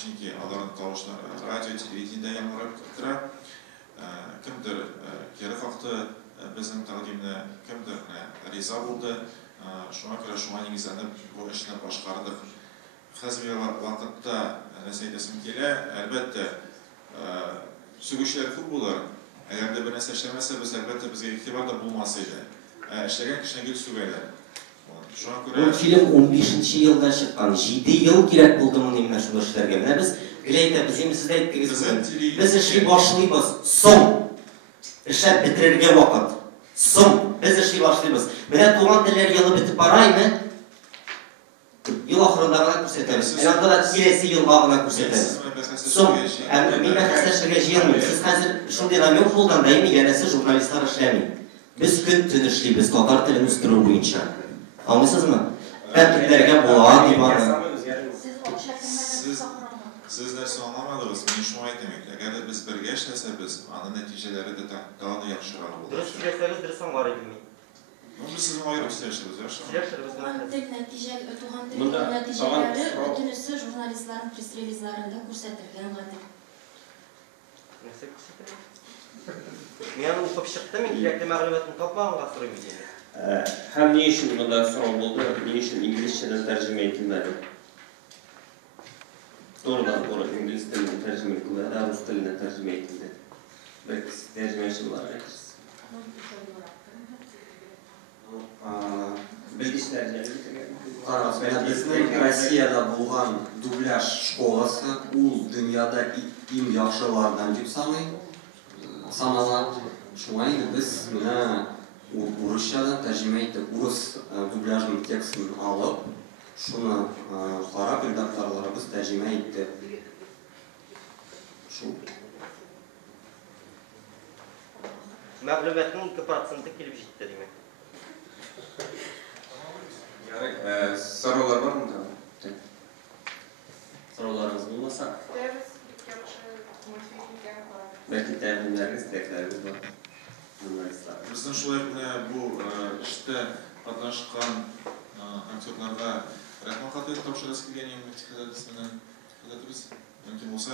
Chunki ularning tovushlari radio, televideniyada yangrab turadi. Kimdir geri qoqdi, bizim taqdimni kimdir rizo bo'ldi. Shunga ko'ra shunga negizlanib bu ishni boshqardik. Hozirgi vaqtda nasaydasim kelar, albatta sug'ishlar ko'p bo'lar. Agarda bir narsa ishlamasa, biz albatta bizga e'tiborda bo'lmas edi. Ishlagan kishiga sug'aylar. Shunga ko'ra Bu film 15-yilda chiqqan. 7 yil kerak bo'ldi buni imlashtirishlarga. Mana biz Glayda bizim sizda aytdingiz. Biz ishni boshlaymiz. So'ng ishlab bitirishga vaqt. So'ng biz ishni boshlaymiz. Mana tuman tillar yili bitib boraymi? Yil oxirida ko'rsatamiz. Endi kelasi yil oxirida ko'rsatamiz. So'ng men bahslashlarga jiyonman. Siz hozir shunday ham yo'q bo'lgandaymi? Yanasi jurnalistlar ishlamaydi. Biz kun-tun ishlaymiz tatar tilini o'stiruv bo'yicha. Anlaysizmi? Tarkiblarga bo'ladi deyman. Siz narsa anlamadingiz, men shuni aytaman. Agar biz birga ishlasak, biz ana natijalari daha da yaxshiroq bo'ladi. Durust ishlasangiz durust anglaydimi? Biz sizni ayirib ishlaysiz, yaxshi. Bunda natijalari butunisi jurnalistlarning press-relizlarida ko'rsatilgan g'alati. Men o'qib chiqdim, kerakli ma'lumotni topmaganga so'rayman. Hem ne için bundan sonra oldu, ne için İngilizce'den tercüme edilmedi? Doğrudan doğru İngiliz diline tercüme edilmedi, daha Rus diline tercüme edildi. Belki tercüme için var. Bilgiç tercüme edildi. Bizning Rossiyada bo'lgan dublyaj shkolasi u dunyoda eng yaxshilardan deb sanaladi. Shunga biz buni Rusçadan tercüme ettik. Rus dublyajının tekstini alıp, şunu qarab redaktorlarımız tercüme etti. Şu. Məlumatın 2% kelib jetdi demek. Sorular var mı? Sorularınız olmasa? Belki təminləriniz, istəkləriniz var. Bizden şulay bu işte qatnaşqan aktyorlarga rahmat xati topshirasiz kelgan yangi texnikalarini bildiramiz. Mumkin bo'lsa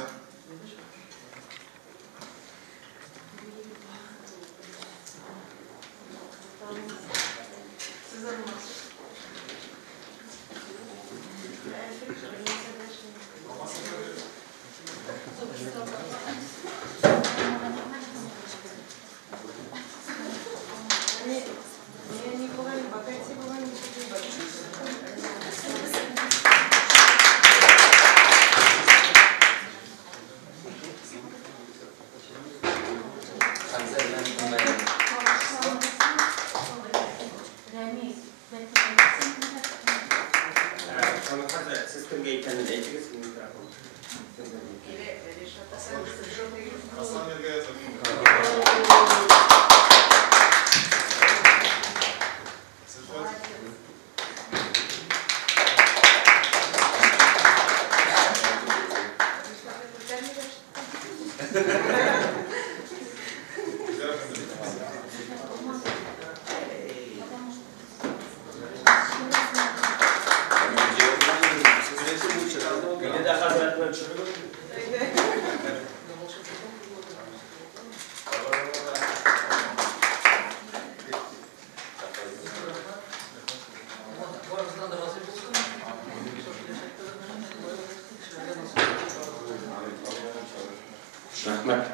Рәхмәт.